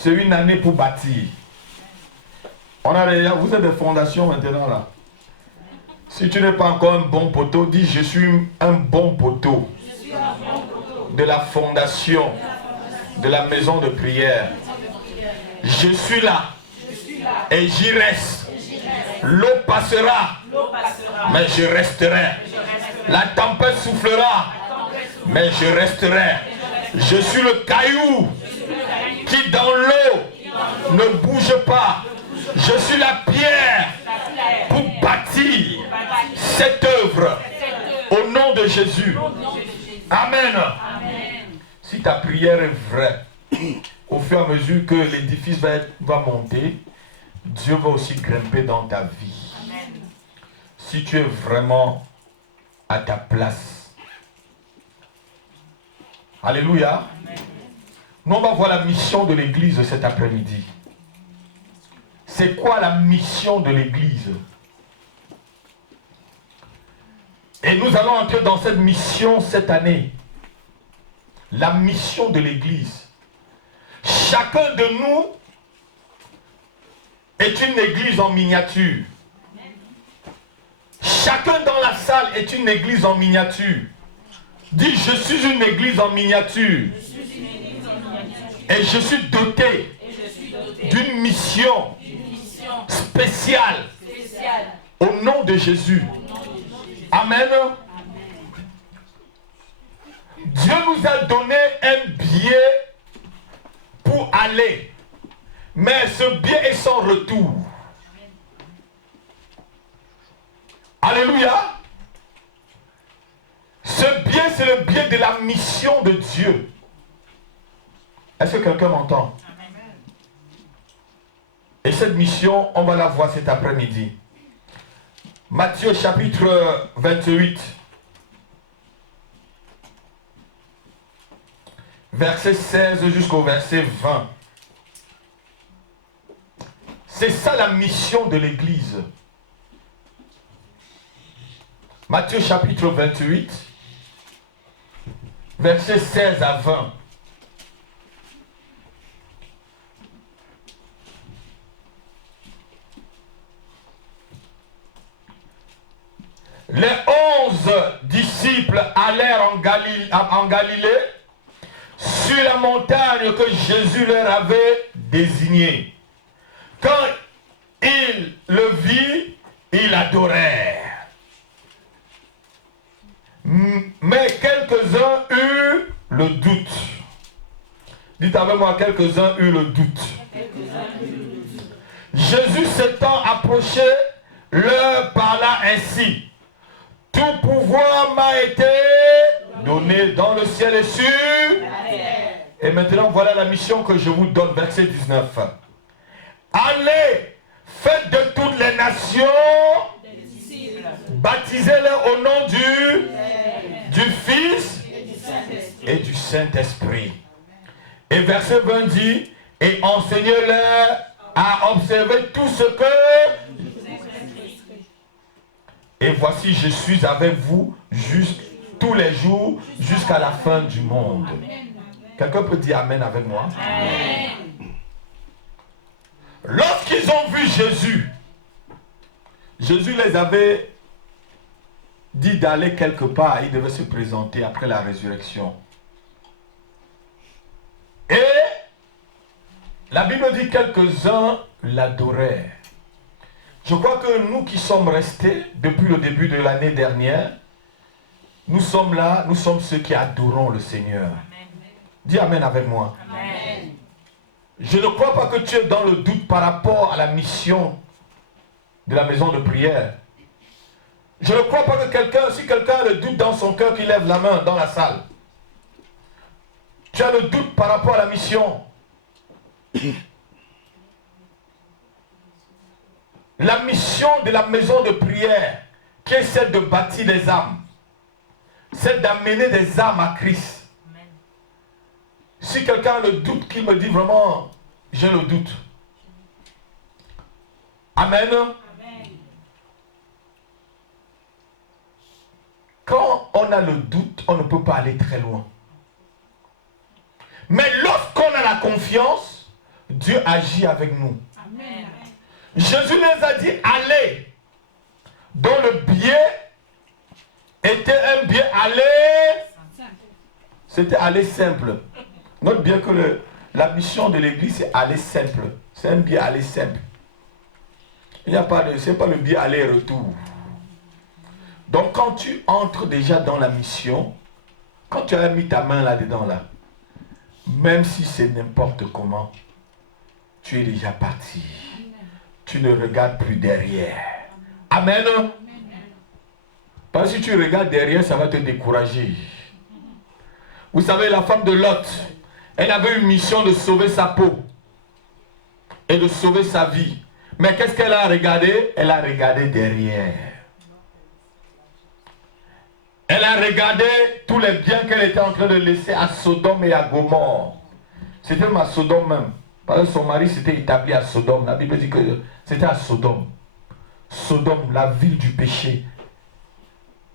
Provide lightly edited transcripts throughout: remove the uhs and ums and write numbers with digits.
c'est une année pour bâtir. On a déjà, vous êtes des fondations maintenant là. Si tu n'es pas encore un bon poteau, dis je suis un bon poteau de la fondation de la maison de prière. Je suis là et j'y reste. L'eau passera, mais je resterai. La tempête soufflera, mais je resterai. Je suis le caillou qui dans l'eau ne bouge pas. Je suis la pierre pour bâtir cette œuvre au nom de Jésus. Amen. Si ta prière est vraie, au fur et à mesure que l'édifice va monter, Dieu va aussi grimper dans ta vie. Si tu es vraiment à ta place. Alléluia. Nous, on va voir la mission de l'église cet après-midi. C'est quoi la mission de l'église? Et nous allons entrer dans cette mission cette année. La mission de l'église. Chacun de nous est une église en miniature. Chacun dans la salle est une église en miniature. Dis, je suis une église en miniature. Et je suis doté d'une mission spéciale au nom de Jésus. Amen. Dieu nous a donné un billet pour aller. Mais ce billet est sans retour. Alléluia. Ce billet, c'est le billet de la mission de Dieu. Est-ce que quelqu'un m'entend? Et cette mission, on va la voir cet après-midi. Matthieu chapitre 28. Verset 16 jusqu'au verset 20. C'est ça la mission de l'église. Matthieu chapitre 28, verset 16 à 20. Les 11 disciples allèrent en Galilée, sur la montagne que Jésus leur avait désignée. Quand ils le virent, ils adorèrent. Mais quelques-uns eurent le doute. Dites avec moi, quelques-uns eurent le doute. Jésus s'étant approché, leur parla ainsi. Tout pouvoir m'a été donné dans le ciel et sur. Et maintenant, voilà la mission que je vous donne, verset 19. Allez, faites de toutes les nations, baptisez-les au nom du Fils et du Saint-Esprit. Et verset 20 dit, et enseignez-leur à observer tout ce que... Et voici, je suis avec vous tous les jours jusqu'à la fin du monde. Quelqu'un peut dire Amen avec moi? Amen. Lorsqu'ils ont vu Jésus, Jésus les avait dit d'aller quelque part. Il devait se présenter après la résurrection. Et la Bible dit quelques-uns l'adorèrent. Je crois que nous qui sommes restés depuis le début de l'année dernière, nous sommes là, nous sommes ceux qui adorons le Seigneur. Amen. Dis Amen avec moi. Amen. Je ne crois pas que tu es dans le doute par rapport à la mission de la maison de prière. Je ne crois pas que si quelqu'un a le doute dans son cœur, qu'il lève la main dans la salle. Tu as le doute par rapport à la mission. La mission de la maison de prière, qui est celle de bâtir des âmes, c'est d'amener des âmes à Christ. Amen. Si quelqu'un a le doute, qu'il me dit vraiment, j'ai le doute. Amen. Amen. Quand on a le doute, on ne peut pas aller très loin. Mais lorsqu'on a la confiance, Dieu agit avec nous. Amen. Jésus nous a dit allez, dont le biais était un biais aller. C'était aller simple. Note bien que la mission de l'église c'est aller simple. C'est un biais aller simple. Il n'y a pas de, c'est pas le biais aller-retour. Donc quand tu entres déjà dans la mission, quand tu as mis ta main là-dedans là, même si c'est n'importe comment, tu es déjà parti. Tu ne regardes plus derrière. Amen. Parce que si tu regardes derrière, ça va te décourager. Vous savez, la femme de Lot, elle avait une mission de sauver sa peau et de sauver sa vie. Mais qu'est-ce qu'elle a regardé? Elle a regardé derrière. Elle a regardé tous les biens qu'elle était en train de laisser à Sodome et à Gomorrhe. C'était même à Sodome même. Parce que son mari s'était établi à Sodome. La Bible dit que c'était à Sodome. Sodome, la ville du péché.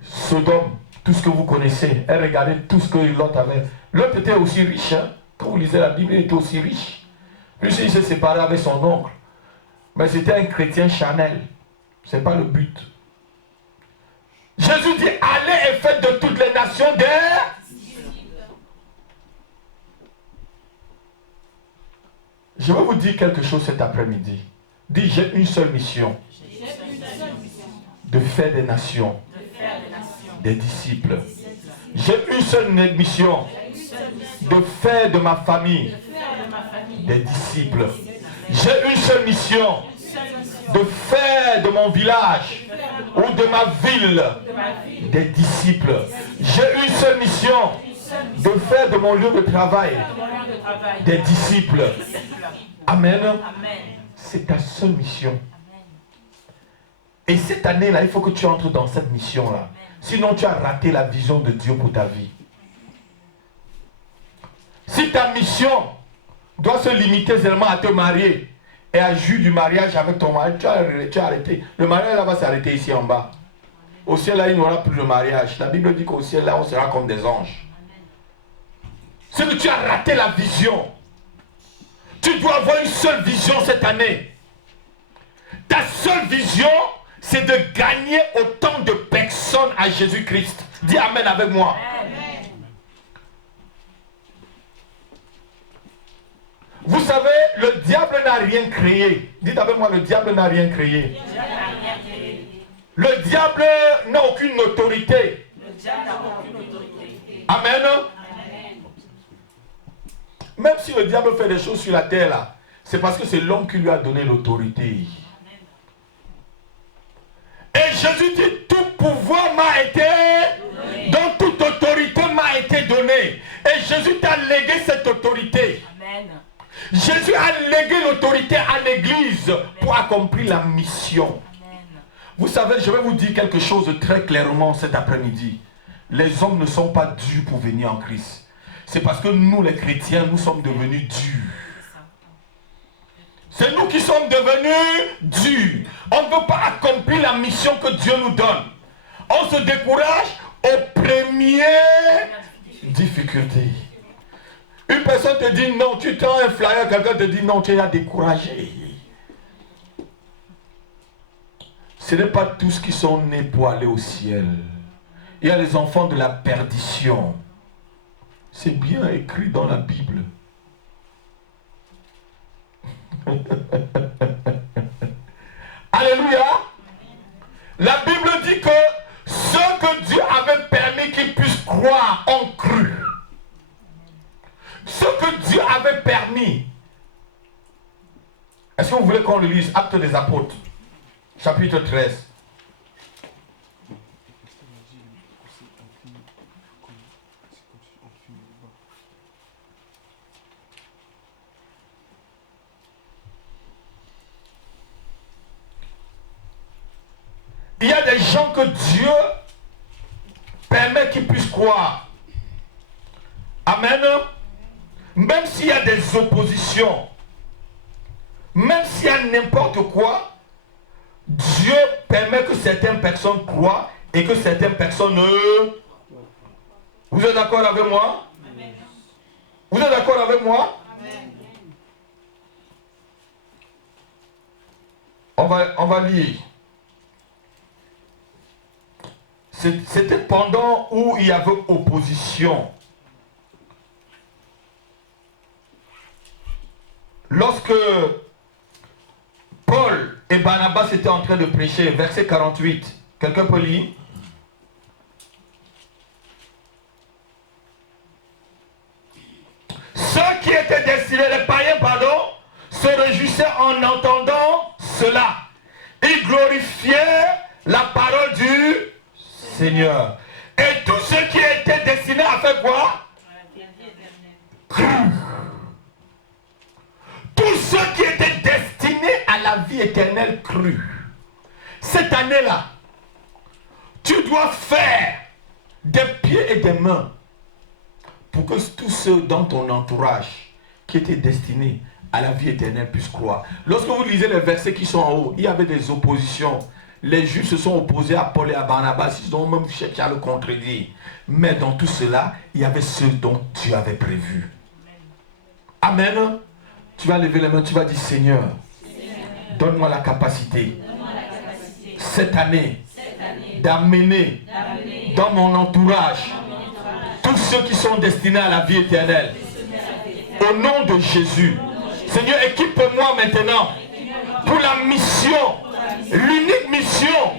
Sodome, tout ce que vous connaissez. Elle regardait tout ce que Lot avait. Lot était aussi riche. Hein? Quand vous lisez la Bible, il était aussi riche. Lui, il s'est séparé avec son oncle. Mais c'était un chrétien charnel. Ce n'est pas le but. Jésus dit, allez et faites de toutes les nations des... Je vais vous dire quelque chose cet après-midi. Dis, j'ai une seule mission. De faire des nations. Des disciples. J'ai une seule mission. De faire de ma famille. Des disciples. J'ai une seule mission. De faire de mon village ou de ma ville des disciples. J'ai une seule mission de faire de mon lieu de travail des disciples. Amen. C'est ta seule mission. Et cette année-là, il faut que tu entres dans cette mission-là. Sinon, tu as raté la vision de Dieu pour ta vie. Si ta mission doit se limiter seulement à te marier et à jouir du mariage avec ton mari, tu as arrêté. Le mariage là va s'arrêter ici en bas. Au ciel là, il n'y aura plus de mariage. La Bible dit qu'au ciel là, on sera comme des anges. C'est que tu as raté la vision. Tu dois avoir une seule vision cette année. Ta seule vision, c'est de gagner autant de personnes à Jésus-Christ. Dis Amen avec moi. Amen. Vous savez, le diable n'a rien créé. Dites avec moi, le diable n'a rien créé. Le diable n'a aucune autorité. Amen. Même si le diable fait des choses sur la terre là, c'est parce que c'est l'homme qui lui a donné l'autorité. Et Jésus dit, tout pouvoir m'a été, donc toute autorité m'a été donnée. Et Jésus t'a légué cette autorité. Amen. Jésus a légué l'autorité à l'église pour accomplir la mission. Amen. Vous savez, je vais vous dire quelque chose très clairement cet après-midi. Les hommes ne sont pas durs pour venir en Christ. C'est parce que nous, les chrétiens, nous sommes devenus durs. C'est nous qui sommes devenus durs. On ne veut pas accomplir la mission que Dieu nous donne. On se décourage aux premières difficultés. Une personne te dit non, tu tends un flyer, quelqu'un te dit non, tu es découragé. Ce n'est pas tous qui sont nés pour aller au ciel. Il y a les enfants de la perdition. C'est bien écrit dans la Bible. Alléluia. La Bible dit que ceux que Dieu avait permis qu'ils puissent croire ont cru. Ce que Dieu avait permis. Est-ce que vous voulez qu'on le lise? Actes des Apôtres, chapitre 13. Il y a des gens que Dieu permet qu'ils puissent croire. Amen. Même s'il y a des oppositions, même s'il y a n'importe quoi, Dieu permet que certaines personnes croient et que certaines personnes ne... Vous êtes d'accord avec moi? Amen. Vous êtes d'accord avec moi? Amen. On va lire. C'était pendant où il y avait opposition. Lorsque Paul et Barnabas étaient en train de prêcher, verset 48. Quelqu'un peut lire? Ceux qui étaient destinés, les païens, pardon, se réjouissaient en entendant cela. Ils glorifiaient la parole du Seigneur. Et tous ceux qui étaient destinés à faire quoi? Tous ceux qui étaient destinés à la vie éternelle crus. Cette année-là, tu dois faire des pieds et des mains pour que tous ceux dans ton entourage qui étaient destinés à la vie éternelle puissent croire. Lorsque vous lisez les versets qui sont en haut, il y avait des oppositions. Les Juifs se sont opposés à Paul et à Barnabas. Ils ont même cherché à le contredire. Mais dans tout cela, il y avait ce dont Dieu avait prévu. Amen. Tu vas lever les mains, tu vas dire Seigneur, donne-moi la capacité, cette année, d'amener dans mon entourage tous ceux qui sont destinés à la vie éternelle. Au nom de Jésus. Seigneur, équipe-moi maintenant pour la mission, l'unique mission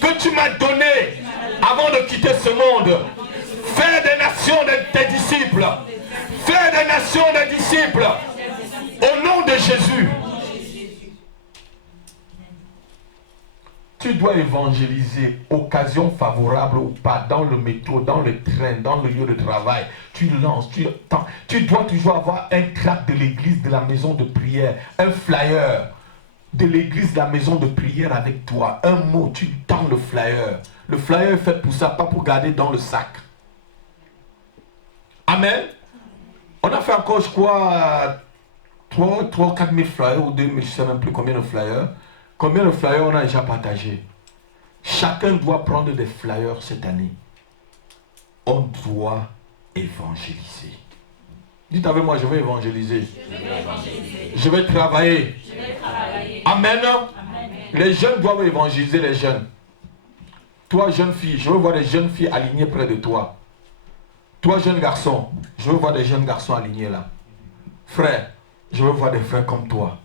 que tu m'as donnée avant de quitter ce monde. Faire des nations des disciples. Faire des nations des disciples. Au nom de Jésus. Tu dois évangéliser, occasion favorable ou pas, dans le métro, dans le train, dans le lieu de travail. Tu lances, tu dois toujours avoir un tract de l'église, de la maison de prière, un flyer de l'église, de la maison de prière avec toi. Un mot, tu tends le flyer. Le flyer est fait pour ça, pas pour garder dans le sac. Amen. On a fait encore, je crois, 3 ou 4 000 flyers ou 2 000, je ne sais même plus combien de flyers. Combien de flyers on a déjà partagé? Chacun doit prendre des flyers cette année. On doit évangéliser. Dites avec moi, je vais évangéliser. Je vais travailler. Amen. Les jeunes doivent évangéliser les jeunes. Toi, jeune fille, je veux voir des jeunes filles alignées près de toi. Toi, jeune garçon, je veux voir des jeunes garçons alignés là. Frère, je veux voir des frères comme toi.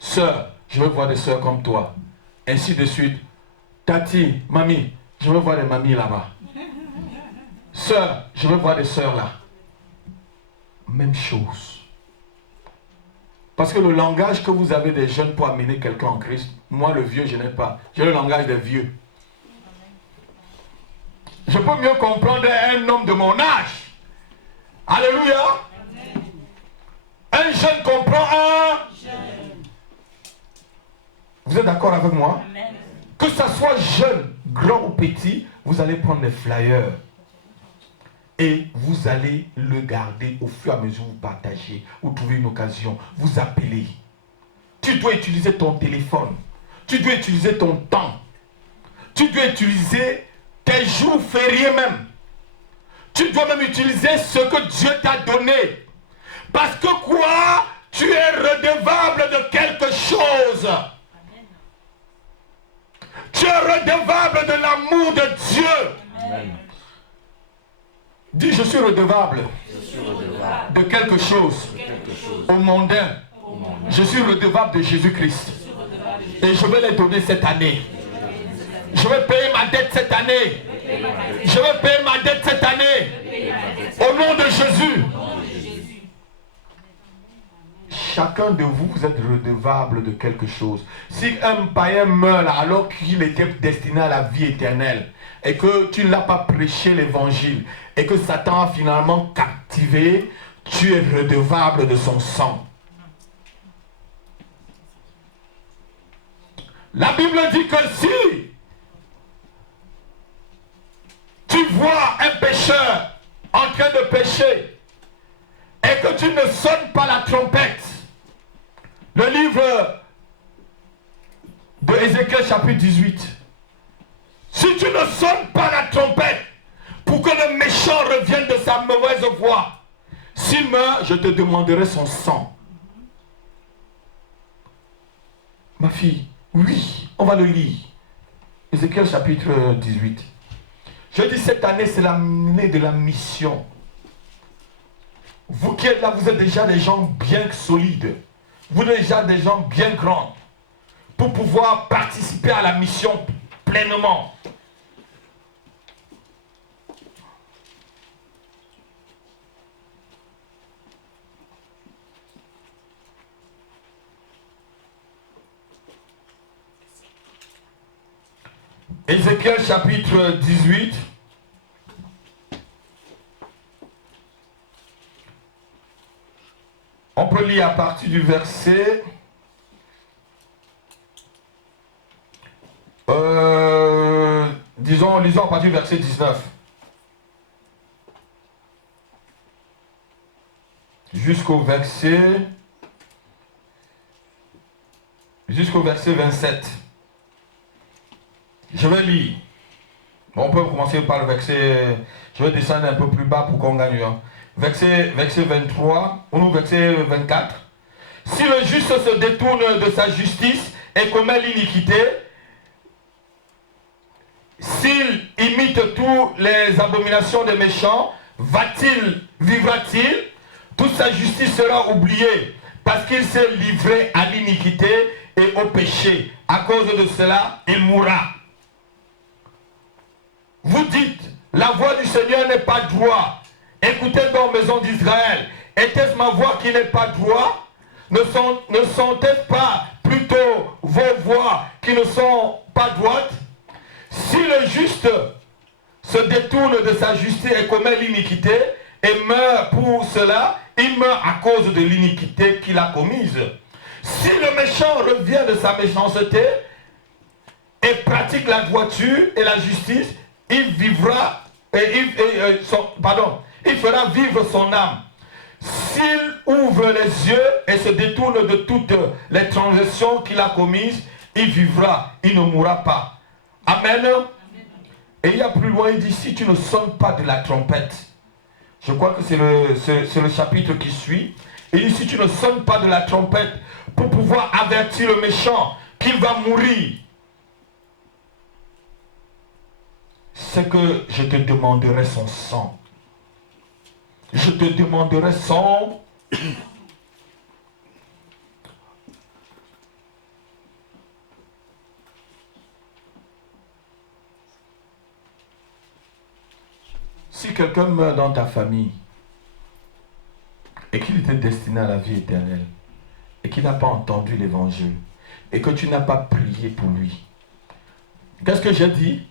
Sœur, je veux voir des sœurs comme toi. Ainsi de suite. Tati, mamie, je veux voir des mamies là-bas. Sœur, je veux voir des sœurs là. Même chose. Parce que le langage que vous avez des jeunes pour amener quelqu'un en Christ, moi le vieux, je n'ai pas. J'ai le langage des vieux. Je peux mieux comprendre un homme de mon âge. Alléluia. Un jeune comprend un jeune. Vous êtes d'accord avec moi? Amen. Que ça soit jeune, grand ou petit, vous allez prendre les flyers et vous allez le garder au fur et à mesure où vous partagez, vous trouvez une occasion, vous appelez. Tu dois utiliser ton téléphone, tu dois utiliser ton temps, tu dois utiliser tes jours fériés même. Tu dois même utiliser ce que Dieu t'a donné. Parce que quoi? Tu es redevable de quelque chose. Tu es redevable de l'amour de Dieu. Amen. Dis, je suis redevable de quelque chose. Au mondain. Je suis redevable de Jésus-Christ. Et je vais les donner cette année. Je vais payer ma dette cette année. Je vais payer ma dette cette année. Au nom de Jésus. Chacun de vous, vous êtes redevable de quelque chose. Si un païen meurt alors qu'il était destiné à la vie éternelle et que tu ne l'as pas prêché l'évangile et que Satan a finalement captivé, tu es redevable de son sang. La Bible dit que si tu vois un pécheur en train de pécher et que tu ne sonnes pas la trompette, le livre de Ézéchiel chapitre 18, si tu ne sonnes pas la trompette pour que le méchant revienne de sa mauvaise voie, s'il meurt, je te demanderai son sang. Ma fille, Oui, on va le lire. Ézéchiel chapitre 18. Je dis cette année, c'est l'année de la mission. Vous qui êtes là, vous êtes déjà des gens bien solides. Vous êtes déjà des gens bien grands pour pouvoir participer à la mission pleinement. Ézéchiel chapitre 18. On peut lire à partir du verset lisons à partir du verset 19 jusqu'au verset 27. Je vais lire. Bon, on peut commencer par le verset. Je vais descendre un peu plus bas pour qu'on gagne. Verset 23 ou verset 24. Si le juste se détourne de sa justice et commet l'iniquité, s'il imite toutes les abominations des méchants, vivra-t-il? Toute sa justice sera oubliée parce qu'il s'est livré à l'iniquité et au péché. À cause de cela, il mourra. Vous dites, la voix du Seigneur n'est pas droite. Écoutez donc, maison d'Israël, était-ce ma voix qui n'est pas droite? Ne sont-elles pas plutôt vos voix qui ne sont pas droites? Si le juste se détourne de sa justice et commet l'iniquité et meurt pour cela, il meurt à cause de l'iniquité qu'il a commise. Si le méchant revient de sa méchanceté et pratique la droiture et la justice, il vivra il fera vivre son âme. S'il ouvre les yeux et se détourne de toutes les transgressions qu'il a commises, il vivra, il ne mourra pas. Amen. Et il y a plus loin, il dit, si tu ne sonnes pas de la trompette, je crois que c'est le chapitre qui suit, il dit, si tu ne sonnes pas de la trompette pour pouvoir avertir le méchant qu'il va mourir, c'est que je te demanderai son sang. Je te demanderai son... Si quelqu'un meurt dans ta famille et qu'il était destiné à la vie éternelle et qu'il n'a pas entendu l'évangile et que tu n'as pas prié pour lui, qu'est-ce que j'ai dit?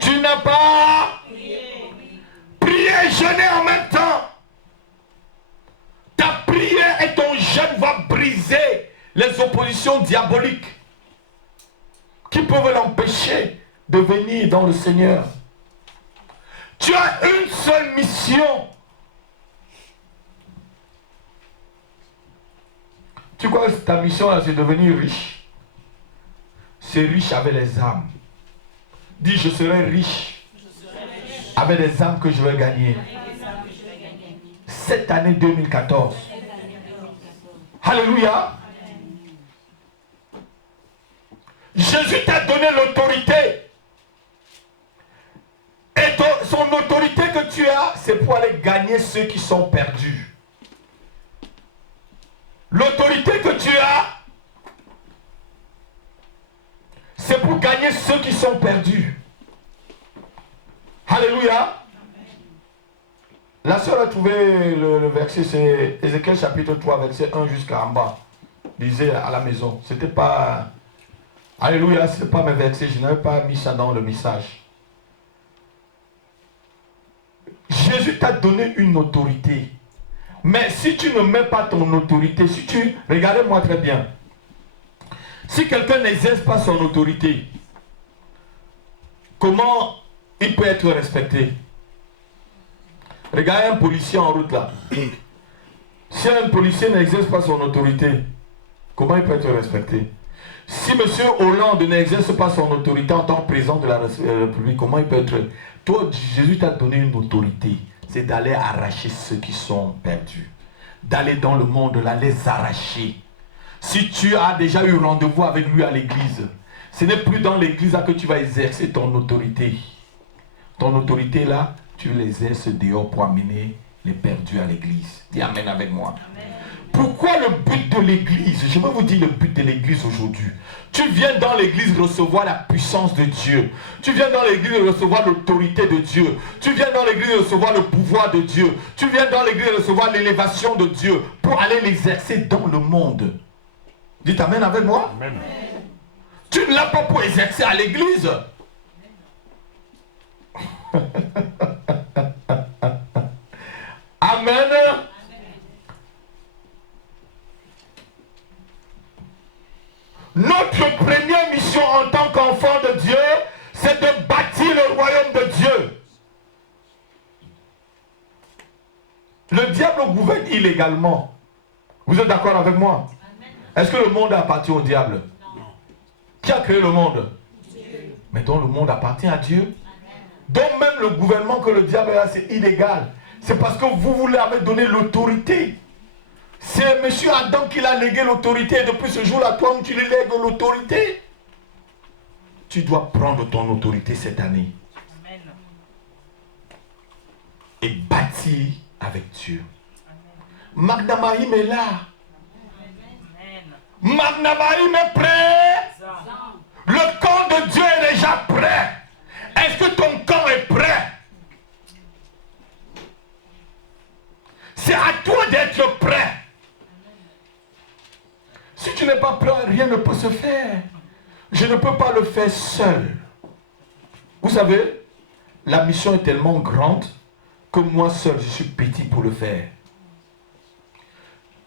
Tu n'as pas prié et jeûné en même temps. Ta prière et ton jeûne va briser les oppositions diaboliques qui peuvent l'empêcher de venir dans le Seigneur. Tu as une seule mission. Tu crois que ta mission là, c'est devenir riche? C'est riche avec les âmes. Dis, je serai riche avec les âmes que je vais gagner. Cette année 2014. Alléluia. Jésus t'a donné l'autorité. Et son autorité que tu as, c'est pour aller gagner ceux qui sont perdus. L'autorité que tu as, c'est pour gagner ceux qui sont perdus. Alléluia. La sœur a trouvé le verset, c'est Ézéchiel chapitre 3, verset 1 jusqu'à en bas. Lisez à la maison. C'était pas... Alléluia, ce n'est pas mes versets, je n'avais pas mis ça dans le message. Jésus t'a donné une autorité. Mais si tu ne mets pas ton autorité, si tu... Regardez-moi très bien. Si quelqu'un n'exerce pas son autorité, comment il peut être respecté? Regardez un policier en route là. Si un policier n'exerce pas son autorité, comment il peut être respecté? Si M. Hollande n'exerce pas son autorité en tant que président de la République, comment il peut être... Toi, Jésus t'a donné une autorité. C'est d'aller arracher ceux qui sont perdus. D'aller dans le monde là, les arracher. Si tu as déjà eu rendez-vous avec lui à l'église, ce n'est plus dans l'église que tu vas exercer ton autorité. Ton autorité là, tu l'exerces dehors pour amener les perdus à l'église. Dis amen avec moi. Amen. Pourquoi le but de l'église? Je vais vous dire le but de l'église aujourd'hui. Tu viens dans l'église recevoir la puissance de Dieu. Tu viens dans l'église recevoir l'autorité de Dieu. Tu viens dans l'église recevoir le pouvoir de Dieu. Tu viens dans l'église recevoir l'élévation de Dieu pour aller l'exercer dans le monde. Dites amen avec moi. Amen. Tu ne l'as pas pour exercer à l'église. Amen. Notre première mission en tant qu'enfant de Dieu, c'est de bâtir le royaume de Dieu. Le diable gouverne illégalement. Vous êtes d'accord avec moi? Est-ce que le monde appartient au diable? Non. Qui a créé le monde? Dieu. Mais donc le monde appartient à Dieu. Donc même le gouvernement que le diable a, c'est illégal. C'est parce que vous lui avez donné l'autorité. C'est M. Adam qui l'a légué l'autorité. Et depuis ce jour-là, toi, tu lui lègues l'autorité. Tu dois prendre ton autorité cette année. Amen. Et bâtir avec Dieu. Magna Mahim est là. Magna Mahim est prêt. Le camp de Dieu est déjà prêt. Est-ce que ton camp est prêt? C'est à toi d'être prêt. Si tu n'es pas prêt, rien ne peut se faire. Je ne peux pas le faire seul. Vous savez, la mission est tellement grande que moi seul, je suis petit pour le faire.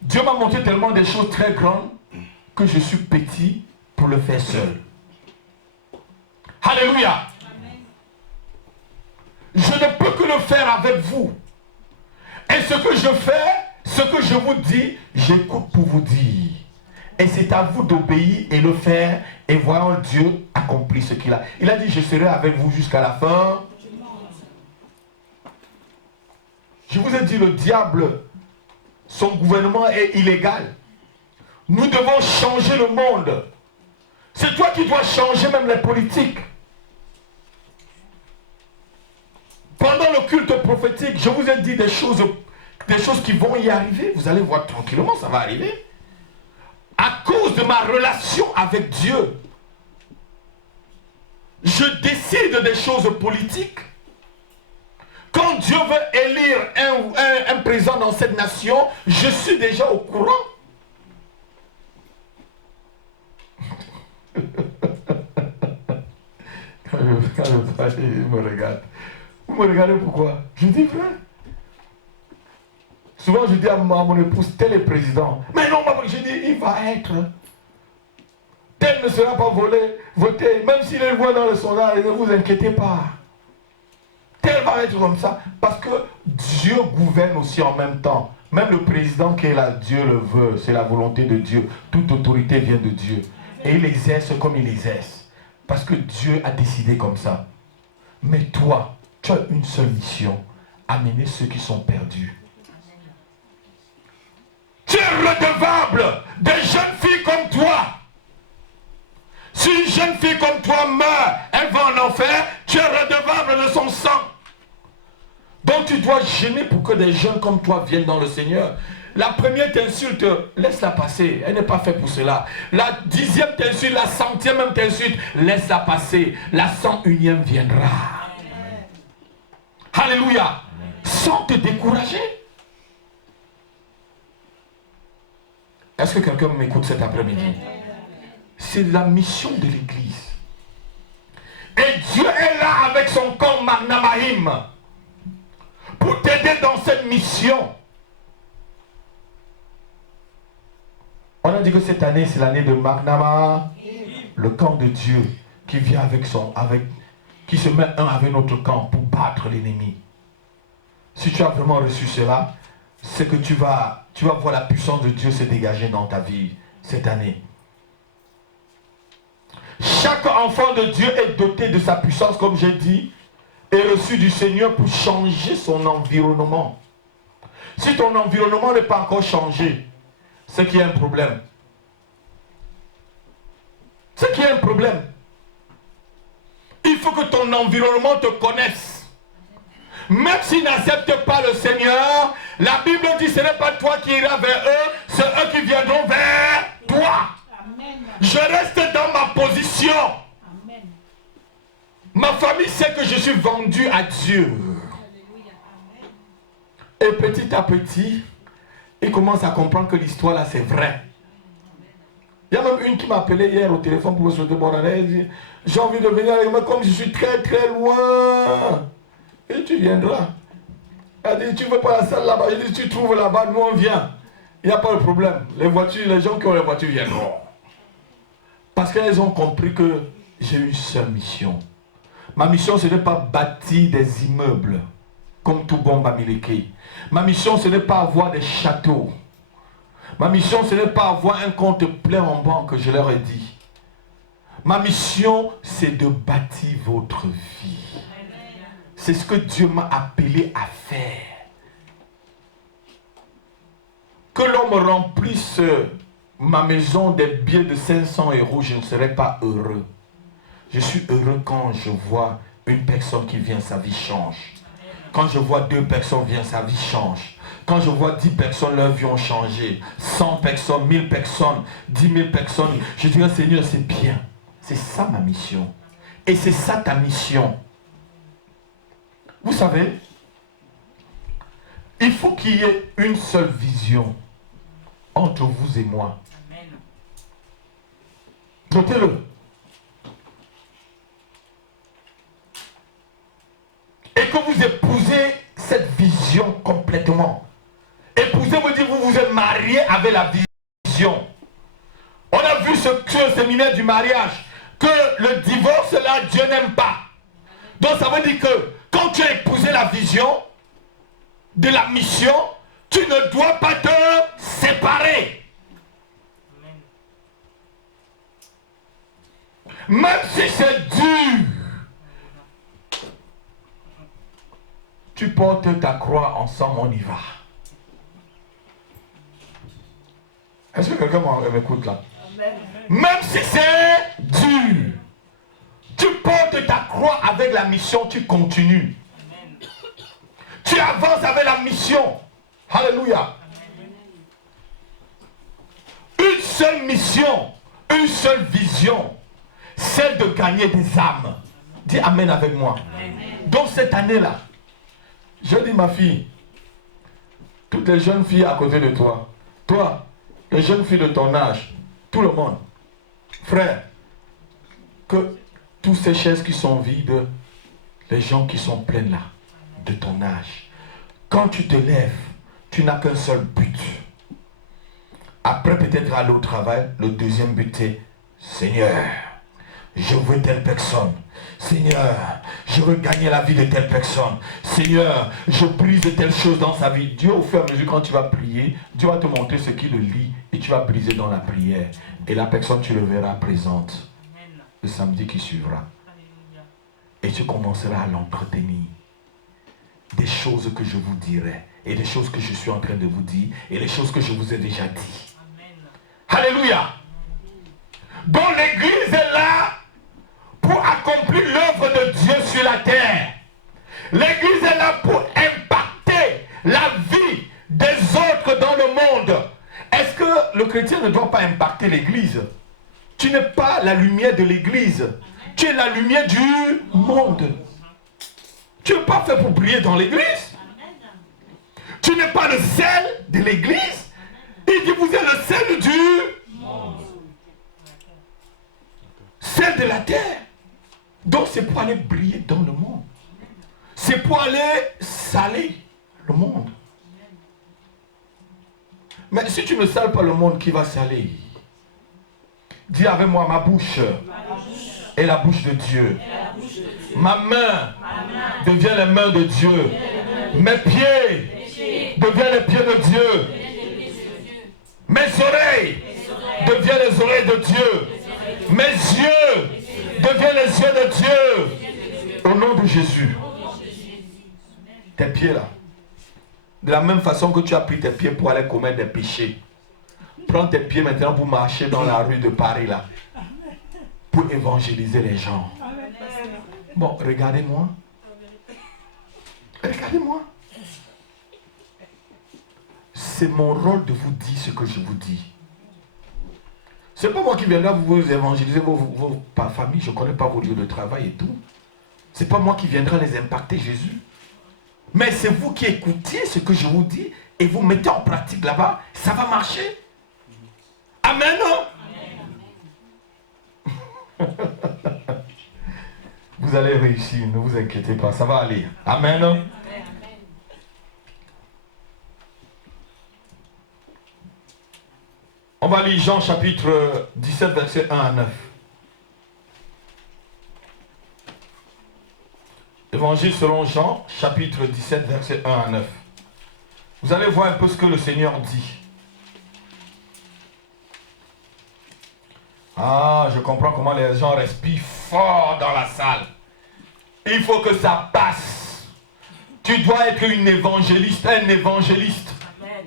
Dieu m'a montré tellement des choses très grandes que je suis petit pour le faire seul. Alléluia. Je ne peux que le faire avec vous. Et ce que je fais, ce que je vous dis, j'écoute pour vous dire. Et c'est à vous d'obéir et le faire. Et voyons Dieu accomplir ce qu'il a. Il a dit, je serai avec vous jusqu'à la fin. Je vous ai dit, le diable, son gouvernement est illégal. Nous devons changer le monde. C'est toi qui dois changer même les politiques. Pendant le culte prophétique, je vous ai dit des choses qui vont y arriver. Vous allez voir tranquillement, ça va arriver. À cause de ma relation avec Dieu, je décide des choses politiques. Quand Dieu veut élire un président dans cette nation, je suis déjà au courant. Quand le frère me regarde, vous me regardez pourquoi? Je dis vrai. Souvent je dis à mon épouse, tel est président. Mais non, je dis, il va être. Tel ne sera pas voté. Même s'il est loin dans le sondage, ne vous inquiétez pas. Tel va être comme ça. Parce que Dieu gouverne aussi en même temps. Même le président qui est là, Dieu le veut. C'est la volonté de Dieu. Toute autorité vient de Dieu. Et il exerce comme il exerce. Parce que Dieu a décidé comme ça. Mais toi, tu as une seule mission. Amener ceux qui sont perdus. Tu es redevable des jeunes filles comme toi. Si une jeune fille comme toi meurt, elle va en enfer, tu es redevable de son sang. Donc tu dois gêner pour que des jeunes comme toi viennent dans le Seigneur. La première t'insulte, laisse-la passer, elle n'est pas faite pour cela. La 10e t'insulte, la 100e même t'insulte, laisse-la passer. La 101e viendra. Amen. Alléluia. Amen. Sans te décourager. Est-ce que quelqu'un m'écoute cet après-midi? C'est la mission de l'église. Et Dieu est là avec son camp Magna Mahim pour t'aider dans cette mission. On a dit que cette année, c'est l'année de Magna Mahim, le camp de Dieu qui vient qui se met un avec notre camp pour battre l'ennemi. Si tu as vraiment reçu cela, c'est que tu vas voir la puissance de Dieu se dégager dans ta vie cette année. Chaque enfant de Dieu est doté de sa puissance, comme j'ai dit, et reçu du Seigneur pour changer son environnement. Si ton environnement n'est pas encore changé, c'est qu'il y a un problème. C'est qu'il y a un problème. Il faut que ton environnement te connaisse. Même s'ils n'acceptent pas le Seigneur, la Bible dit ce n'est pas toi qui iras vers eux, c'est eux qui viendront vers toi. Amen. Je reste dans ma position. Amen. Ma famille sait que je suis vendu à Dieu. Et petit à petit, ils commencent à comprendre que l'histoire là c'est vrai. Il y a même une qui m'a appelé hier au téléphone pour me souhaiter bonne année. Elle dit, j'ai envie de venir avec moi comme je suis très très loin. Et tu viendras. Elle dit, tu ne veux pas la salle là-bas? Je dis, tu trouves là-bas, nous on vient. Il n'y a pas de problème. Les voitures, les gens qui ont les voitures viendront. Parce qu'elles ont compris que j'ai une seule mission. Ma mission, ce n'est pas bâtir des immeubles comme tout bon Bamileke. Ma mission, ce n'est pas avoir des châteaux. Ma mission, ce n'est pas avoir un compte plein en banque, je leur ai dit. Ma mission, c'est de bâtir votre vie. C'est ce que Dieu m'a appelé à faire. Que l'on me remplisse ma maison des billets de 500 €, je ne serai pas heureux. Je suis heureux quand je vois une personne qui vient, sa vie change. Quand je vois 2 personnes viennent, sa vie change. Quand je vois 10 personnes, leur vie ont changé. 100 personnes, 1000 personnes, 10 000 personnes. Je dirais, Seigneur, c'est bien. C'est ça ma mission. Et c'est ça ta mission. Vous savez, il faut qu'il y ait une seule vision entre vous et moi. Notez-le. Et que vous épousez cette vision complètement. Épouser veut dire que vous vous êtes marié avec la vision. On a vu ce séminaire du mariage, que le divorce là, Dieu n'aime pas. Donc ça veut dire que quand tu as épousé la vision de la mission, tu ne dois pas te séparer. Même si c'est dur, tu portes ta croix ensemble, on y va. Est-ce que quelqu'un m'écoute là? Même si c'est dur, tu portes ta croix avec la mission, tu continues. Tu avances avec la mission. Alléluia. Une seule mission, une seule vision, celle de gagner des âmes. Dis Amen avec moi. Donc cette année-là, je dis ma fille, toutes les jeunes filles à côté de toi, les jeunes filles de ton âge, tout le monde, frère, que toutes ces chaises qui sont vides, les gens qui sont pleins là, de ton âge, quand tu te lèves, tu n'as qu'un seul but. Après peut-être aller au travail, le deuxième but est, Seigneur, je veux telle personne. Seigneur, je veux gagner la vie de telle personne. Seigneur, je brise telle chose dans sa vie. Dieu, au fur et à mesure, quand tu vas prier, Dieu va te montrer ce qui le lie et tu vas briser dans la prière. Et la personne, tu le verras présente le samedi qui suivra. Et tu commenceras à l'entretenir. Des choses que je vous dirai et des choses que je suis en train de vous dire et les choses que je vous ai déjà dit. Alléluia. Donc l'église est là pour accomplir l'œuvre de Dieu sur la terre. L'église est là pour impacter la vie des autres dans le monde. Est-ce que le chrétien ne doit pas impacter l'église? Tu n'es pas la lumière de l'église. Tu es la lumière du monde. Tu n'es pas fait pour briller dans l'église. Tu n'es pas le sel de l'église. Il dit vous êtes le sel du monde. Sel de la terre. Donc c'est pour aller briller dans le monde. C'est pour aller saler le monde. Mais si tu ne sales pas le monde, qui va saler? Dis avec moi, ma bouche est la bouche de Dieu. Ma main devient les mains de Dieu. Mes pieds deviennent les pieds de Dieu. Mes oreilles deviennent les oreilles de Dieu. Mes yeux deviennent les yeux de Dieu. Au nom de Jésus. Tes pieds là. De la même façon que tu as pris tes pieds pour aller commettre des péchés. Prends tes pieds maintenant pour marcher dans la rue de Paris là. pour évangéliser les gens. Bon, regardez-moi. Regardez-moi. C'est mon rôle de vous dire ce que je vous dis. C'est pas moi qui viendrai vous évangéliser vos familles. Je ne connais pas vos lieux de travail et tout. C'est pas moi qui viendrai les impacter, Jésus. Mais c'est vous qui écoutez ce que je vous dis et vous mettez en pratique là-bas. Ça va marcher. Amen. Vous allez réussir, ne vous inquiétez pas, ça va aller. Amen. On va lire Jean chapitre 17, verset 1 à 9. Évangile selon Jean, chapitre 17, verset 1 à 9. Vous allez voir un peu ce que le Seigneur dit. Ah, je comprends comment les gens respirent fort dans la salle. Il faut que ça passe. Tu dois être une évangéliste, un évangéliste. Amen.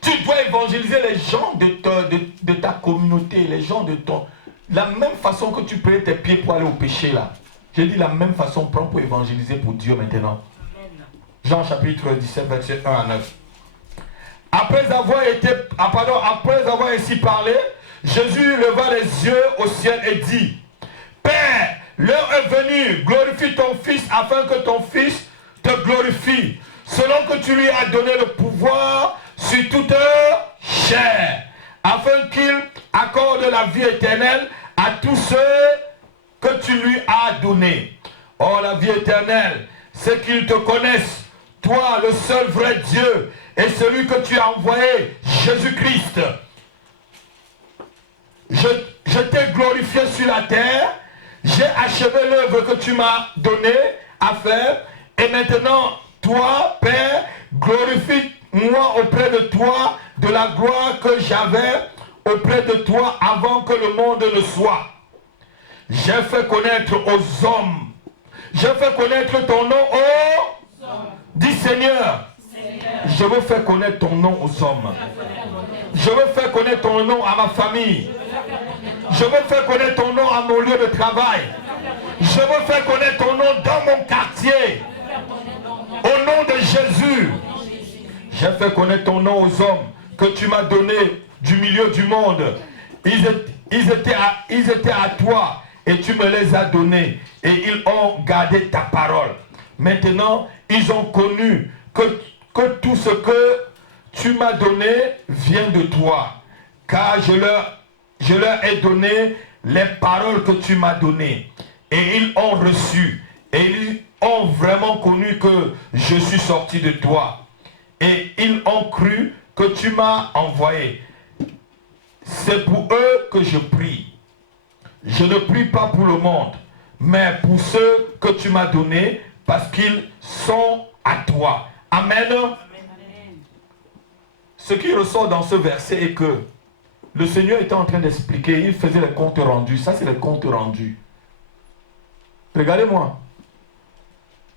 Tu dois évangéliser les gens de ta communauté, les gens de ton... La même façon que tu prends tes pieds pour aller au péché là. J'ai dit la même façon, prends pour évangéliser pour Dieu maintenant. Amen. Jean chapitre 17, verset 1 à 9. Après avoir ainsi parlé, Jésus leva les yeux au ciel et dit, Père, l'heure est venue, glorifie ton Fils afin que ton Fils te glorifie, selon que tu lui as donné le pouvoir sur toute chair, afin qu'il accorde la vie éternelle à tous ceux que tu lui as donnés. Or, la vie éternelle, c'est qu'ils te connaissent, toi, le seul vrai Dieu, et celui que tu as envoyé, Jésus-Christ. Je t'ai glorifié sur la terre, j'ai achevé l'œuvre que tu m'as donnée à faire, et maintenant, toi, Père, glorifie-moi auprès de toi de la gloire que j'avais auprès de toi avant que le monde ne soit. J'ai fait connaître aux hommes, j'ai fait connaître ton nom aux hommes. Dis Seigneur, je veux faire connaître ton nom aux hommes. Je veux faire connaître ton nom à ma famille. Je veux faire connaître ton nom à mon lieu de travail. Je veux faire connaître ton nom dans mon quartier. Au nom de Jésus. J'ai fait connaître ton nom aux hommes que tu m'as donné du milieu du monde. Ils étaient à toi et tu me les as donnés. Et ils ont gardé ta parole. Maintenant, ils ont connu que tout ce que tu m'as donné vient de toi. Car je leur ai donné les paroles que tu m'as données. Et ils ont reçu. Et ils ont vraiment connu que je suis sorti de toi. Et ils ont cru que tu m'as envoyé. C'est pour eux que je prie. Je ne prie pas pour le monde, mais pour ceux que tu m'as donnés, parce qu'ils sont à toi. Amen. Amen. Ce qui ressort dans ce verset est que le Seigneur était en train d'expliquer, il faisait les comptes rendus. Ça, c'est les comptes rendus. Regardez-moi.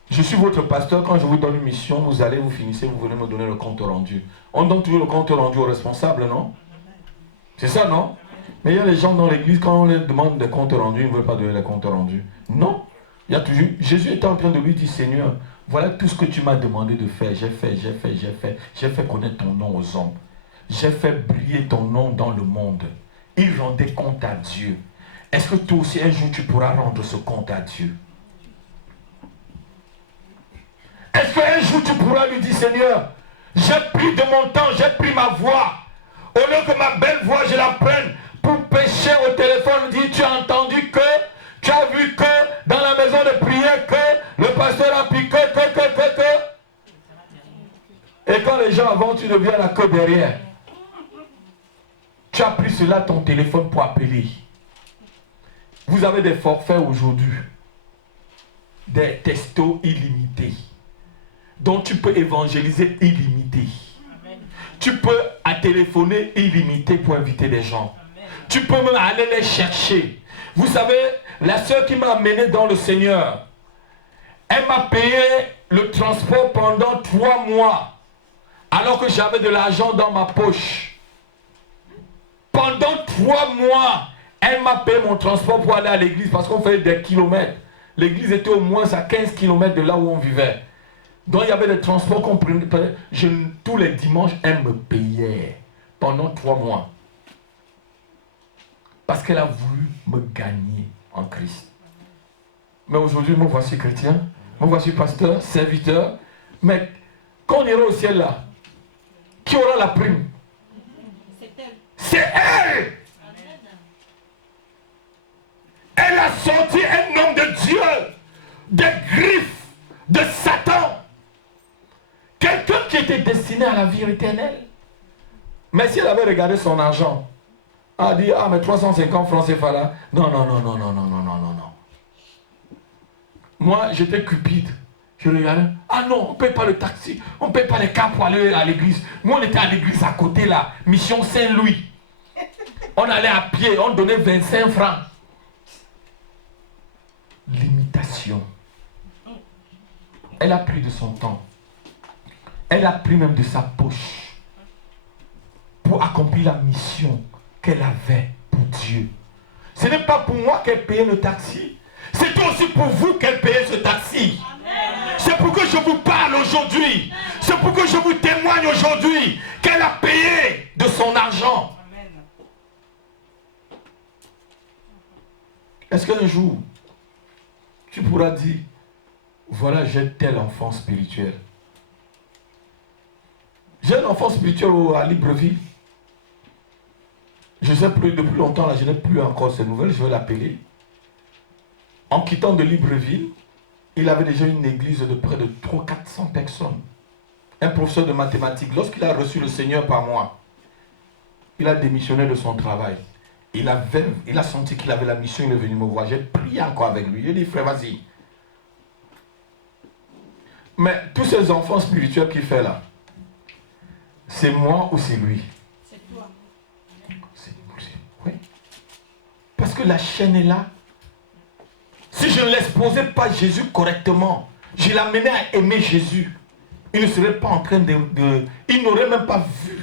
Je suis votre pasteur. Quand je vous donne une mission, vous allez, vous finissez, vous venez me donner le compte rendu. On donne toujours le compte rendu au responsable, non? C'est ça, non? Mais il y a les gens dans l'église, quand on leur demande des comptes rendus, ils ne veulent pas donner les comptes rendus. Non. Il y a toujours... Jésus était en train de lui dire, Seigneur, voilà tout ce que tu m'as demandé de faire. J'ai fait connaître ton nom aux hommes. J'ai fait briller ton nom dans le monde. Il rendait compte à Dieu. Est-ce que toi aussi un jour tu pourras rendre ce compte à Dieu? Est-ce qu'un jour tu pourras lui dire, Seigneur, j'ai pris de mon temps, j'ai pris ma voix. Au lieu que ma belle voix, je la prenne pour pécher au téléphone, dire, tu as entendu que, tu as vu que, dans la maison de prière, que, le pasteur a piqué, que. Et quand les gens avant, tu deviens la queue derrière. Tu as pris cela, ton téléphone, pour appeler. Vous avez des forfaits aujourd'hui. Des textos illimités. Dont tu peux évangéliser illimité. Amen. Tu peux téléphoner illimité pour inviter des gens. Amen. Tu peux même aller les chercher. Vous savez, la soeur qui m'a amené dans le Seigneur, elle m'a payé le transport pendant 3 mois. Alors que j'avais de l'argent dans ma poche. Pendant 3 mois, Elle m'a payé mon transport pour aller à l'église parce qu'on faisait des kilomètres. L'église était au moins à 15 kilomètres de là où on vivait. Donc il y avait des transports qu'on prenait. Tous les dimanches, elle me payait pendant 3 mois. Parce qu'elle a voulu me gagner en Christ. Mais aujourd'hui, me voici chrétien, me voici pasteur, serviteur. Mais quand on ira au ciel là, qui aura la prime? C'est elle. Elle a sorti un homme de Dieu des griffes de Satan. Quelqu'un qui était destiné à la vie éternelle. Mais si elle avait regardé son argent, elle a dit, ah mais 350 francs CFA là. Non. Moi, j'étais cupide. Je regardais, ah non, on ne paye pas le taxi, on ne paye pas les cars pour aller à l'église. Moi, on était à l'église à côté là, mission Saint-Louis. On allait à pied, on donnait 25 francs. L'imitation. Elle a pris de son temps. Elle a pris même de sa poche pour accomplir la mission qu'elle avait pour Dieu. Ce n'est pas pour moi qu'elle payait le taxi. C'est aussi pour vous qu'elle payait ce taxi. C'est pour que je vous parle aujourd'hui. C'est pour que je vous témoigne aujourd'hui qu'elle a payé de son argent. Est-ce qu'un jour, tu pourras dire, voilà, j'ai tel enfant spirituel. J'ai un enfant spirituel à Libreville. Je ne sais plus, depuis longtemps, là, je n'ai plus encore ces nouvelles, je vais l'appeler. En quittant de Libreville, il avait déjà une église de près de 300-400 personnes. Un professeur de mathématiques, lorsqu'il a reçu le Seigneur par moi, il a démissionné de son travail. Il a senti qu'il avait la mission, il est venu me voir. J'ai prié encore avec lui. Il a dit, frère, vas-y. Mais tous ces enfants spirituels qu'il fait là, c'est moi ou c'est lui? C'est toi. Oui. Parce que la chaîne est là. Si je ne l'exposais pas Jésus correctement, je l'amenais à aimer Jésus, il ne serait pas en train il n'aurait même pas vu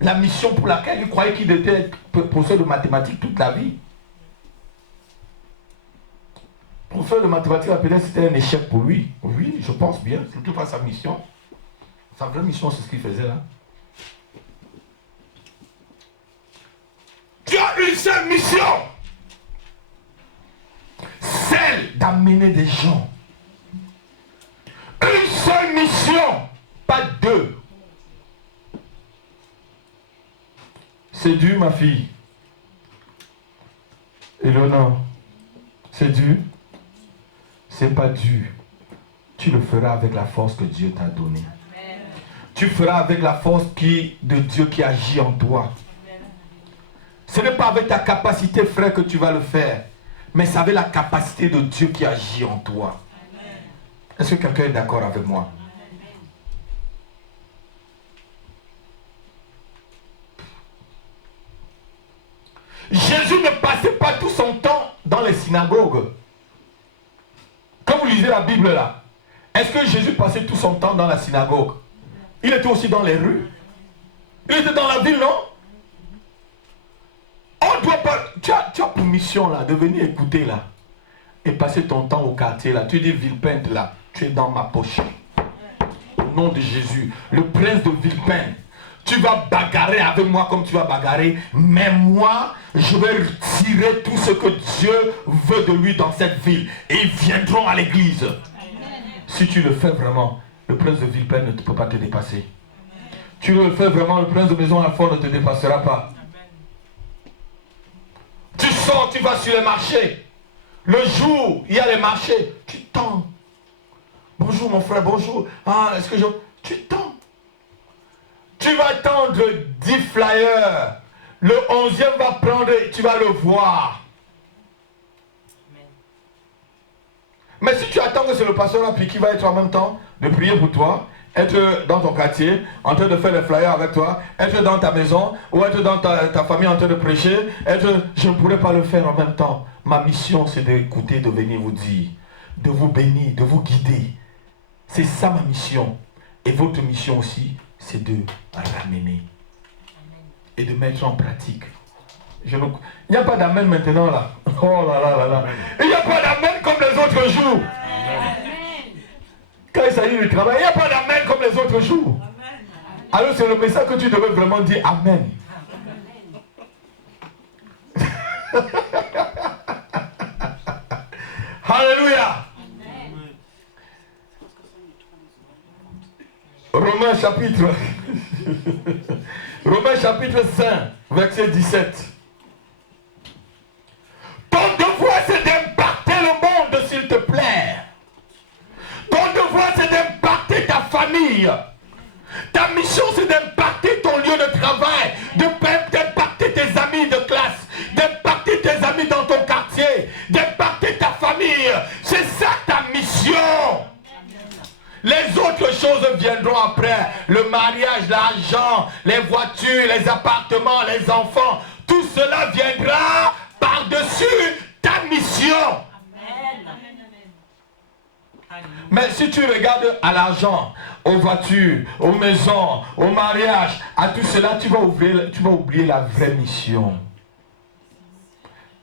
la mission pour laquelle il croyait qu'il était professeur de mathématiques toute la vie. Professeur de mathématiques, peut-être c'était un échec pour lui. Oui, je pense bien, c'était pas sa mission. Sa vraie mission, c'est ce qu'il faisait là. Tu as une seule mission. Celle d'amener des gens. Une seule mission, pas deux. C'est dur, ma fille. Éléonore, c'est dur. C'est pas dur. Tu le feras avec la force que Dieu t'a donnée. Tu feras avec la force de Dieu qui agit en toi. Ce n'est pas avec ta capacité, frère, que tu vas le faire. Mais c'est avec la capacité de Dieu qui agit en toi. Est-ce que quelqu'un est d'accord avec moi? Jésus ne passait pas tout son temps dans les synagogues. Quand vous lisez la Bible là, est-ce que Jésus passait tout son temps dans la synagogue? Il était aussi dans les rues. Il était dans la ville, non? On doit pas... Tu as pour mission là, de venir écouter là. Et passer ton temps au quartier là. Tu dis Villepinte là, tu es dans ma poche. Au nom de Jésus, le prince de Villepinte. Tu vas bagarrer avec moi comme tu vas bagarrer. Mais moi, je vais retirer tout ce que Dieu veut de lui dans cette ville. Et ils viendront à l'église. Si tu le fais vraiment, le prince de Villepinte ne peut pas te dépasser. Tu le fais vraiment, le prince de Maison Alfort ne te dépassera pas. Tu sors, tu vas sur les marchés. Le jour, il y a les marchés. Tu tends. Bonjour mon frère, bonjour. Ah, est-ce que je... Tu tends. Tu vas tendre 10 flyers. Le 11e va prendre, tu vas le voir. Mais si tu attends que c'est le pasteur là, puis qui va être en même temps de prier pour toi, être dans ton quartier, en train de faire les flyers avec toi, être dans ta maison, ou être dans ta famille en train de prêcher, je ne pourrais pas le faire en même temps. Ma mission, c'est d'écouter, de venir vous dire, de vous bénir, de vous guider. C'est ça ma mission. Et votre mission aussi, c'est de ramener et de mettre en pratique Il n'y a pas d'amen maintenant là. Oh là là là là. Il n'y a pas d'amen comme les autres jours. Quand il s'agit du travail, il n'y a pas d'amen comme les autres jours. Alors c'est le message que tu devais vraiment dire amen. Alléluia. Romains chapitre Romains chapitre 5 verset 17. Ton devoir c'est d'impacter le monde s'il te plaît. Ton devoir c'est d'impacter ta famille. Ta mission c'est d'impacter ton lieu de travail, d'impacter tes amis de classe, d'impacter tes amis dans ton quartier, d'impacter ta famille. C'est ça ta mission. Les autres choses viendront après. Le mariage, l'argent, les voitures, les appartements, les enfants. Tout cela viendra par-dessus ta mission. Mais si tu regardes à l'argent, aux voitures, aux maisons, au mariage, à tout cela, tu vas oublier la vraie mission.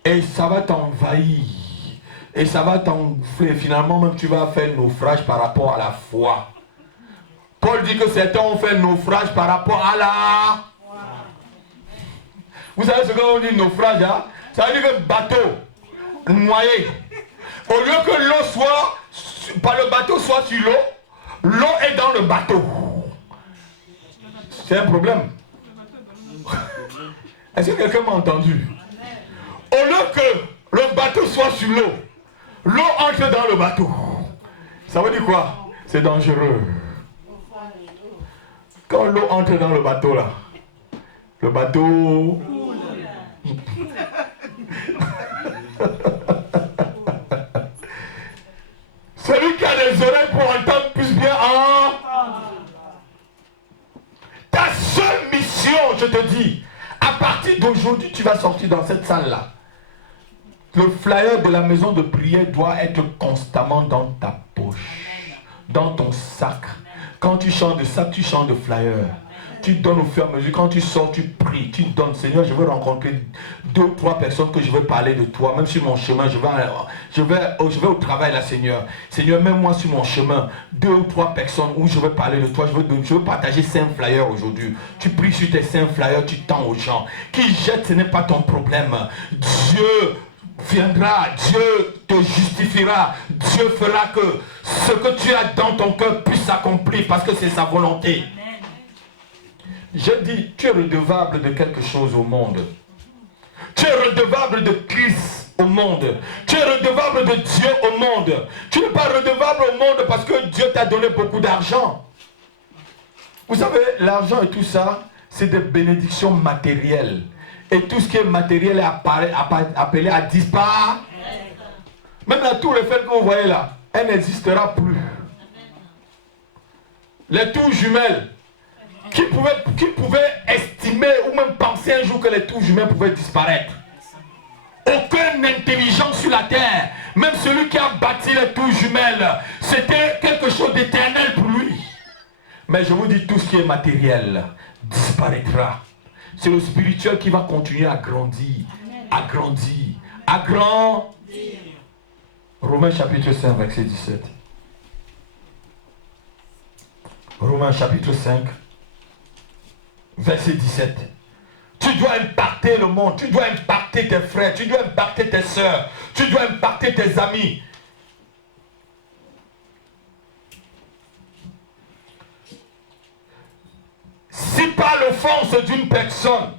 Et ça va t'envahir. Et ça va t'enfler. Finalement, même tu vas faire naufrage par rapport à la foi. Paul dit que certains ont fait naufrage par rapport à la... Vous savez ce qu'on dit naufrage, hein? Ça veut dire que bateau, noyé. Au lieu que l'eau soit... le bateau soit sur l'eau, l'eau est dans le bateau. C'est un problème. Est-ce que quelqu'un m'a entendu? Au lieu que le bateau soit sur l'eau, l'eau entre dans le bateau. Ça veut dire quoi? C'est dangereux. Quand l'eau entre dans le bateau là, le bateau... Celui qui a des oreilles pour entendre puisse bien Ta seule mission, je te dis, à partir d'aujourd'hui, tu vas sortir dans cette salle-là. Le flyer de la maison de prière doit être constamment dans ta poche, dans ton sac. Quand tu chantes de sac, tu chantes de flyer. Tu donnes au fur et à mesure. Quand tu sors, tu pries. Tu donnes. Seigneur, je veux rencontrer 2 ou 3 personnes que je veux parler de toi. Même sur mon chemin, je vais au travail là, Seigneur. Seigneur, même moi sur mon chemin, 2 ou 3 personnes où je veux parler de toi. Je veux partager 5 flyers aujourd'hui. Tu pries sur tes 5 flyers, tu tends aux gens. Qui jettent, ce n'est pas ton problème. Dieu viendra, Dieu te justifiera. Dieu fera que ce que tu as dans ton cœur puisse s'accomplir parce que c'est sa volonté. Je dis, tu es redevable de quelque chose au monde. Tu es redevable de Christ au monde. Tu es redevable de Dieu au monde. Tu n'es pas redevable au monde parce que Dieu t'a donné beaucoup d'argent. Vous savez, l'argent et tout ça, c'est des bénédictions matérielles. Et tout ce qui est matériel est appelé à disparaître. Même la tour Eiffel que vous voyez là, elle n'existera plus. Les tours jumelles, qui pouvait estimer ou même penser un jour que les tours jumelles pouvaient disparaître? Aucune intelligence sur la terre, même celui qui a bâti les tours jumelles, c'était quelque chose d'éternel pour lui. Mais je vous dis, tout ce qui est matériel disparaîtra. C'est le spirituel qui va continuer à grandir, à grandir, à grandir. Romains chapitre 5, verset 17. Romains chapitre 5, verset 17. Tu dois impacter le monde, tu dois impacter tes frères, tu dois impacter tes soeurs, tu dois impacter tes amis. Si par l'offense d'une personne,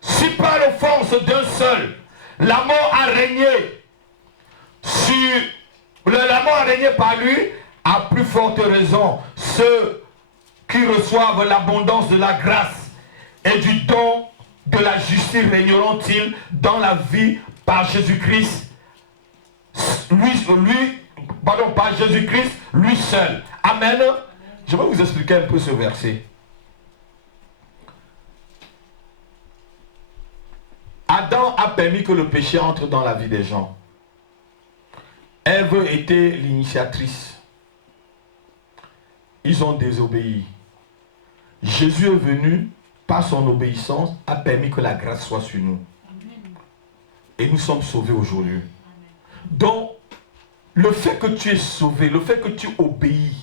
si par l'offense d'un seul, la mort a régné la mort a régné par lui, à plus forte raison, ceux qui reçoivent l'abondance de la grâce et du don de la justice régneront-ils dans la vie par Jésus-Christ, par Jésus-Christ, lui seul. Amen. Je vais vous expliquer un peu ce verset. Adam a permis que le péché entre dans la vie des gens. Ève était l'initiatrice. Ils ont désobéi. Jésus est venu par son obéissance, a permis que la grâce soit sur nous. Et nous sommes sauvés aujourd'hui. Donc, le fait que tu es sauvé, le fait que tu obéis,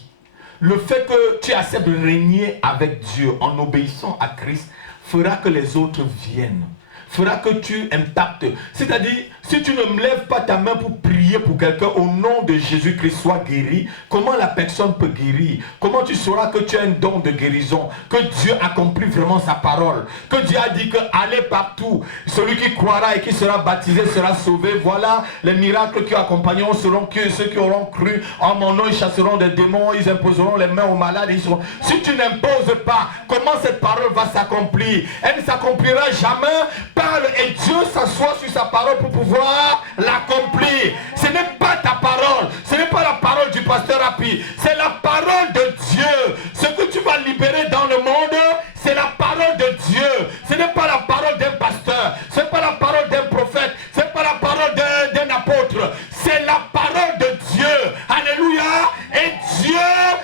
le fait que tu acceptes de régner avec Dieu en obéissant à Christ, fera que les autres viennent. Fera que tu impactes. C'est-à-dire, si tu ne me lèves pas ta main pour prier pour quelqu'un au nom de Jésus-Christ soit guéri, comment la personne peut guérir? Comment tu sauras que tu as un don de guérison? Que Dieu accomplit vraiment sa parole? Que Dieu a dit que allez partout. Celui qui croira et qui sera baptisé sera sauvé. Voilà les miracles qui accompagneront selon que ceux qui auront cru en mon nom, ils chasseront des démons, ils imposeront les mains aux malades. Si tu n'imposes pas, comment cette parole va s'accomplir? Elle ne s'accomplira jamais. Et Dieu s'assoit sur sa parole pour pouvoir l'accomplir. Ce n'est pas ta parole, ce n'est pas la parole du pasteur Happy, c'est la parole de Dieu. Ce que tu vas libérer dans le monde, c'est la parole de Dieu. Ce n'est pas la parole d'un pasteur, ce n'est pas la parole d'un prophète, ce n'est pas la parole d'un apôtre, c'est la parole de Dieu. Alléluia. Et Dieu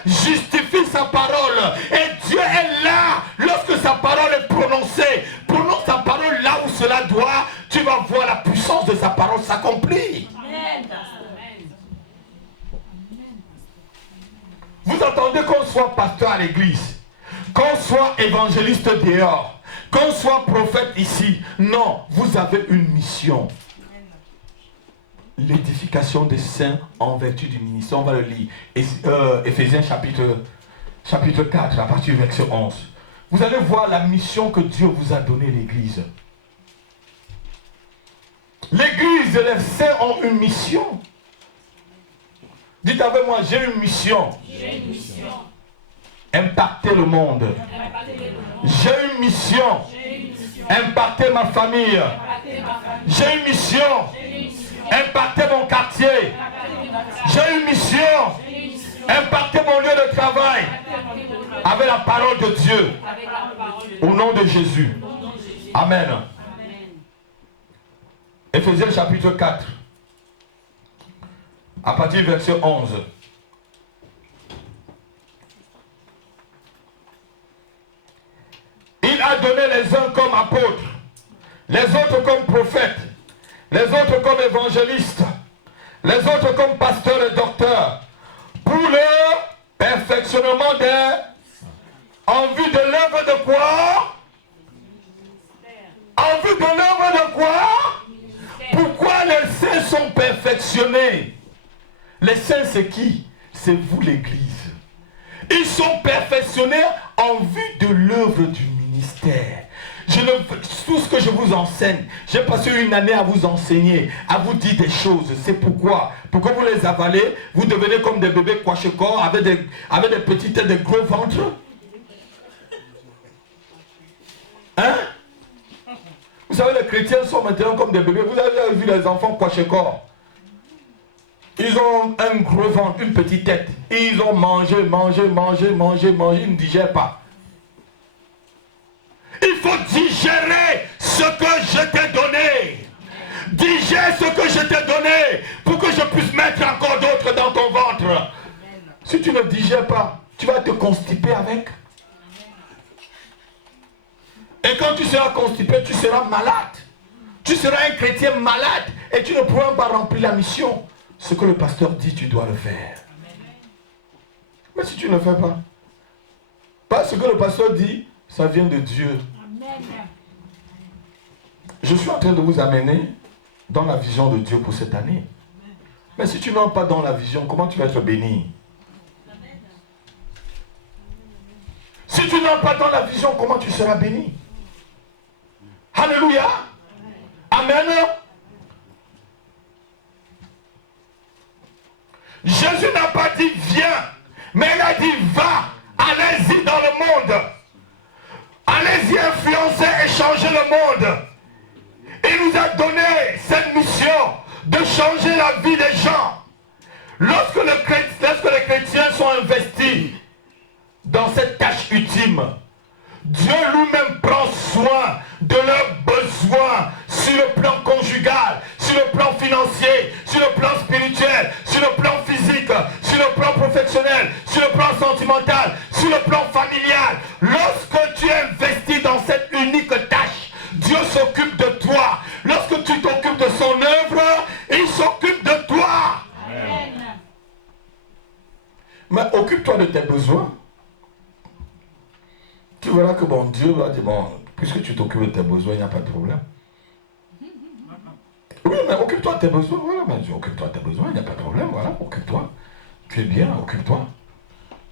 justifie sa parole. Et Dieu est là lorsque sa parole est prononcée. Prononce sa parole là où cela doit, tu vas voir la puissance de sa parole s'accomplir. Vous entendez qu'on soit pasteur à l'église, qu'on soit évangéliste dehors, qu'on soit prophète ici. Non, vous avez une mission. L'édification des saints en vertu du ministère. On va le lire. Éphésiens chapitre 4, à partir du verset 11. Vous allez voir la mission que Dieu vous a donnée, l'église. L'église et les saints ont une mission. Dites avec moi, j'ai une mission. J'ai une mission. Impacter le monde. J'ai une mission. Impacter ma famille. J'ai une mission. Impacter mon quartier. J'ai une mission. Impacter mon lieu de travail. Avec la parole de Dieu. Au nom de Jésus. Amen. Éphésiens chapitre 4. À partir du verset 11. Il a donné les uns comme apôtres, les autres comme prophètes, les autres comme évangélistes, les autres comme pasteurs et docteurs, pour le perfectionnement des... En vue de l'œuvre de quoi? En vue de l'œuvre de quoi? Pourquoi les saints sont perfectionnés? Les saints, c'est qui? C'est vous, l'église. Ils sont perfectionnés en vue de l'œuvre du ministère. Tout ce que je vous enseigne, j'ai passé une année à vous enseigner, à vous dire des choses. C'est pourquoi? Pour que vous les avalez, vous devenez comme des bébés kwashekor avec des petites têtes de gros ventres. Hein? Vous savez, les chrétiens sont maintenant comme des bébés. Vous avez vu les enfants kwashekor? Ils ont un gros ventre, une petite tête. Et ils ont mangé, ils ne digèrent pas. Il faut digérer ce que je t'ai donné. Digère ce que je t'ai donné pour que je puisse mettre encore d'autres dans ton ventre. Si tu ne digères pas, tu vas te constiper avec. Et quand tu seras constipé, tu seras malade. Tu seras un chrétien malade et tu ne pourras pas remplir la mission. Ce que le pasteur dit, tu dois le faire. Mais si tu ne le fais pas, parce que le pasteur dit, ça vient de Dieu. Je suis en train de vous amener dans la vision de Dieu pour cette année. Mais si tu n'entres pas dans la vision, comment tu vas être béni? Si tu n'entres pas dans la vision, comment tu seras béni? Alléluia. Amen. Jésus n'a pas dit viens, mais il a dit va, allez-y dans le monde. Allez-y influencer et changer le monde. Il nous a donné cette mission de changer la vie des gens. Lorsque les chrétiens sont investis dans cette tâche ultime, Dieu lui-même prend soin de leurs besoins sur le plan conjugal, sur le plan financier, sur le plan spirituel, sur le plan physique, sur le plan professionnel, sur le plan sentimental, sur le plan familial. Lorsque tu es investi dans cette verras que bon Dieu va dire, bon, puisque tu t'occupes de tes besoins, il n'y a pas de problème. Oui, mais occupe-toi de tes besoins, voilà, mais occupe-toi de tes besoins, il n'y a pas de problème, voilà, occupe-toi. Tu es bien, occupe-toi.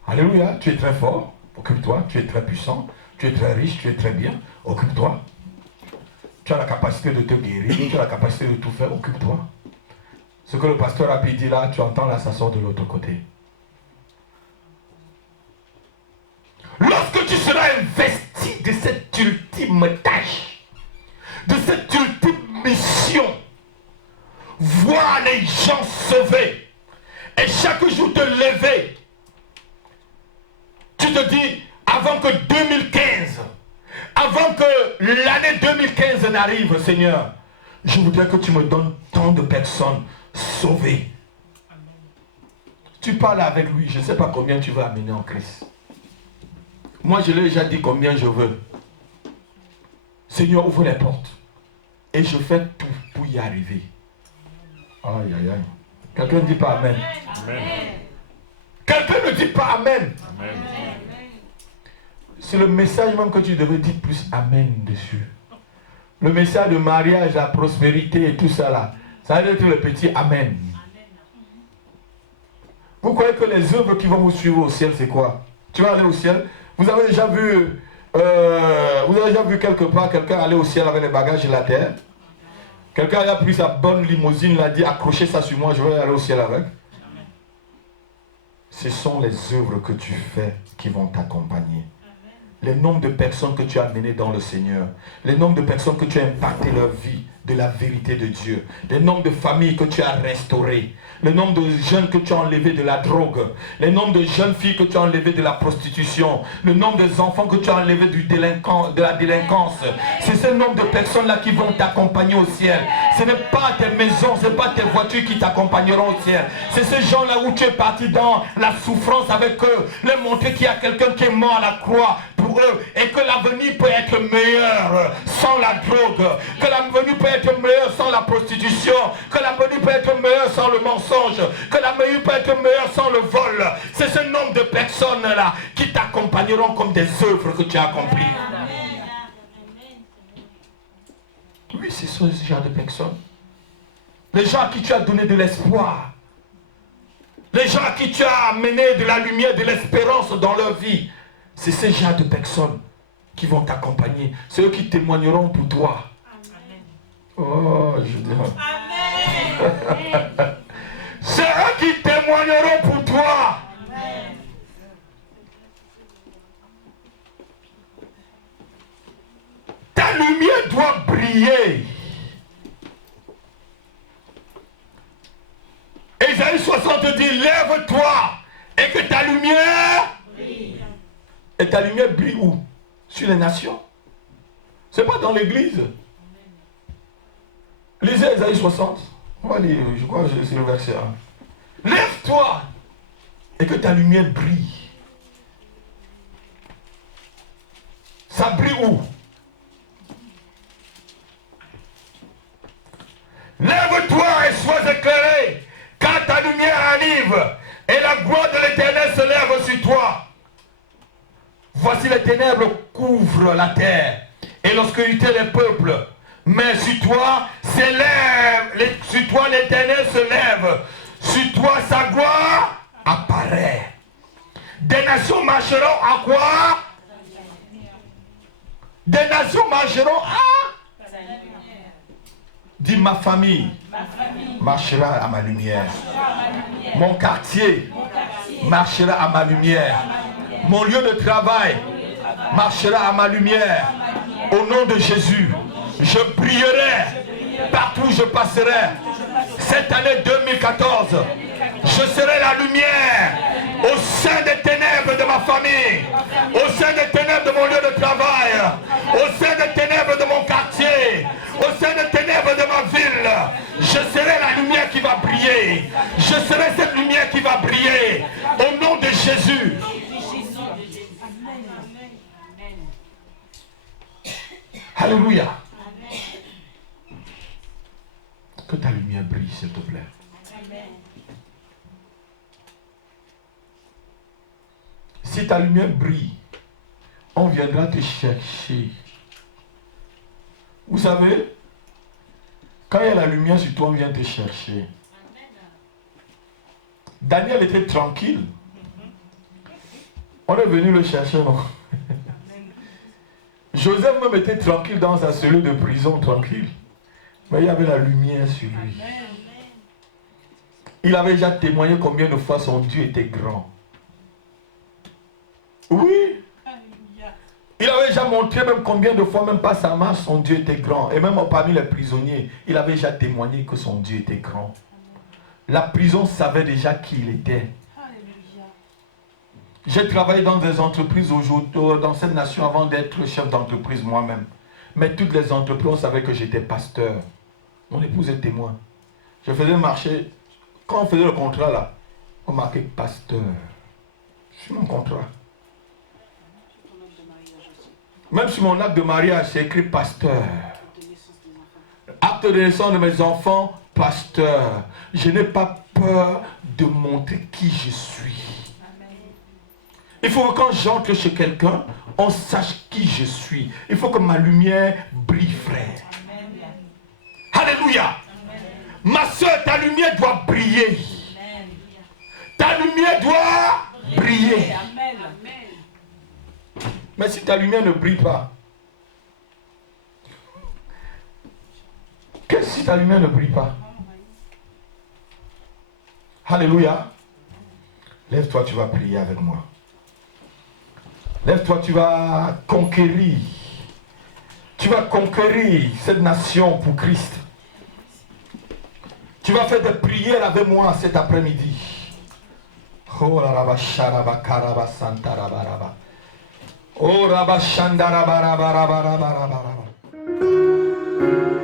Alléluia, tu es très fort, occupe-toi, tu es très puissant, tu es très riche, tu es très bien, occupe-toi. Tu as la capacité de te guérir, tu as la capacité de tout faire, occupe-toi. Ce que le pasteur a pu dire là, tu entends là, ça sort de l'autre côté. Lorsque tu seras investi de cette ultime tâche, de cette ultime mission, voir les gens sauvés, et chaque jour te lever, tu te dis, avant que 2015, avant que l'année 2015 n'arrive, Seigneur, je voudrais que tu me donnes tant de personnes sauvées. Tu parles avec lui, je ne sais pas combien tu vas amener en Christ. Moi, je lui ai déjà dit combien je veux. Seigneur, ouvre les portes. Et je fais tout pour y arriver. Aïe, aïe, aïe. Quelqu'un ne dit pas Amen. Amen. Quelqu'un ne dit pas Amen. Amen. C'est le message même que tu devais dire plus Amen dessus. Le message de mariage, la prospérité et tout ça là. Ça va être le petit Amen. Vous croyez que les œuvres qui vont vous suivre au ciel, c'est quoi? Tu vas aller au ciel? Vous avez déjà vu quelque part quelqu'un aller au ciel avec les bagages de la terre? Quelqu'un a pris sa bonne limousine, l'a dit, accrochez ça sur moi, je vais aller au ciel avec. Ce sont les œuvres que tu fais qui vont t'accompagner. Le nombre de personnes que tu as amenées dans le Seigneur, le nombre de personnes que tu as impacté leur vie de la vérité de Dieu, le nombre de familles que tu as restaurées, le nombre de jeunes que tu as enlevés de la drogue, le nombre de jeunes filles que tu as enlevées de la prostitution, le nombre d'enfants que tu as enlevés de la délinquance. C'est ce nombre de personnes-là qui vont t'accompagner au ciel. Ce n'est pas tes maisons, ce n'est pas tes voitures qui t'accompagneront au ciel. C'est ces gens-là où tu es parti dans la souffrance avec eux, leur montrer qu'il y a quelqu'un qui est mort à la croix pour eux et que l'avenir peut être meilleur sans la drogue, que l'avenir peut être meilleur sans la prostitution, que l'avenir peut être meilleur sans le mensonge, que l'avenir peut être meilleur sans le vol. C'est ce nombre de personnes-là qui t'accompagneront comme des œuvres que tu as accomplies. Oui, c'est ce genre de personnes. Les gens à qui tu as donné de l'espoir. Les gens à qui tu as amené de la lumière, de l'espérance dans leur vie. C'est ces gens de personnes qui vont t'accompagner. C'est eux qui témoigneront pour toi. Amen. Oh, je dis. Amen. C'est eux qui témoigneront pour toi. Amen. Ta lumière doit briller. Ésaïe 60 dit, lève-toi et que ta lumière brille. Et ta lumière brille où? Sur les nations. Ce n'est pas dans l'église. Lisez Ésaïe 60. On va lire, je crois que c'est le verset 1. Lève-toi et que ta lumière brille. Ça brille où? Lève-toi et sois éclairé, car ta lumière arrive et la gloire de l'Éternel se lève sur toi. Voici les ténèbres couvrent la terre et l'obscurité des peuples. Mais sur toi l'Éternel se lève. Sur toi sa gloire apparaît. Des nations marcheront à quoi? Des nations marcheront à? Dis ma famille marchera à ma lumière. Mon quartier marchera à ma lumière. Mon lieu de travail marchera à ma lumière. Au nom de Jésus, je brillerai partout où je passerai. Cette année 2014, je serai la lumière au sein des ténèbres de ma famille, au sein des ténèbres de mon lieu de travail, au sein des ténèbres de mon quartier, au sein des ténèbres de ma ville. Je serai la lumière qui va briller. Je serai cette lumière qui va briller. Au nom de Jésus. Alléluia. Que ta lumière brille, s'il te plaît. Si ta lumière brille, on viendra te chercher. Vous savez, quand il y a la lumière sur toi, on vient te chercher. Daniel était tranquille. On est venu le chercher, non? Joseph même était tranquille dans sa cellule de prison, tranquille. Mais il y avait la lumière sur lui. Il avait déjà témoigné combien de fois son Dieu était grand. Oui. Il avait déjà montré même combien de fois, même pas sa marche, son Dieu était grand. Et même parmi les prisonniers, il avait déjà témoigné que son Dieu était grand. La prison savait déjà qui il était. J'ai travaillé dans des entreprises aujourd'hui, dans cette nation avant d'être chef d'entreprise moi-même. Mais toutes les entreprises, on savait que j'étais pasteur. Mon épouse est témoin. Je faisais marcher, quand on faisait le contrat là, on marquait pasteur. Sur mon contrat. Même sur mon acte de mariage, c'est écrit pasteur. Acte de naissance de mes enfants, pasteur. Je n'ai pas peur de montrer qui je suis. Il faut que quand j'entre chez quelqu'un, on sache qui je suis. Il faut que ma lumière brille, frère. Amen. Alléluia. Amen. Ma soeur, ta lumière doit briller. Amen. Ta lumière doit briller. Amen. Mais si ta lumière ne brille pas, qu'est-ce si ta lumière ne brille pas? Alléluia. Lève-toi, tu vas prier avec moi. Lève-toi, tu vas conquérir. Tu vas conquérir cette nation pour Christ. Tu vas faire des prières avec moi cet après-midi. Oh la raba sharaba karaba santa raba raba. Oh raba shandara bara bara bara bara bara.